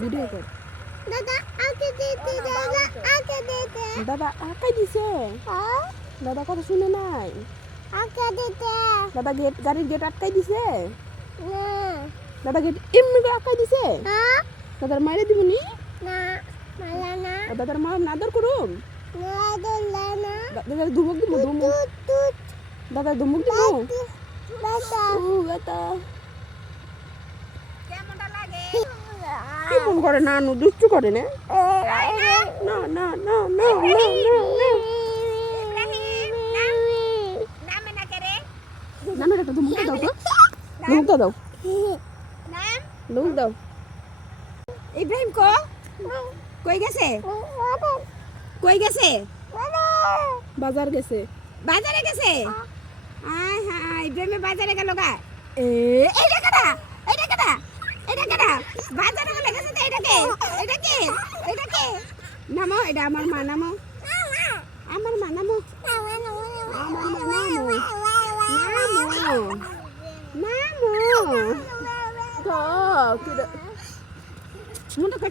Video কর। দাদা আকে দিতে দাদা আকে দিতে দাদা আটকাই দিছে। দাদা কথা শুনে নাই। আকে দিতে দাদা গাড়ির গেট আটকাই দিছে। না দাদা গেট এমনি করে আটকাই দিছে। হ্যাঁ দাদার মাইরে দিবনি। না মালা না দাদার মা আদর করুম। না দোলা না দাদার ধুমুক দিব ধুমুক। তুত দাদার ধুমুক দিব। দাদা ও বেটা কেমনটা লাগে কেমন করে না নু দুষ্টু করে না। না না না না না নামের একটা ধুমুক দাও তো। ধুমুক দাও। ধুমুক দাও। ইব্রাহিম কই গেছে কই গেছে বাজার গেছে। বাজারে গেছে আয় হায় ইব্রাহিম বাজারে গেল গা এইটা কাটা এইটা কাটা এইটা কাটা বাজারে গেলে গেছে তো এটা কে নামো এটা আমার মা নামো আমার মা নামো আমার মা নামো নামো তো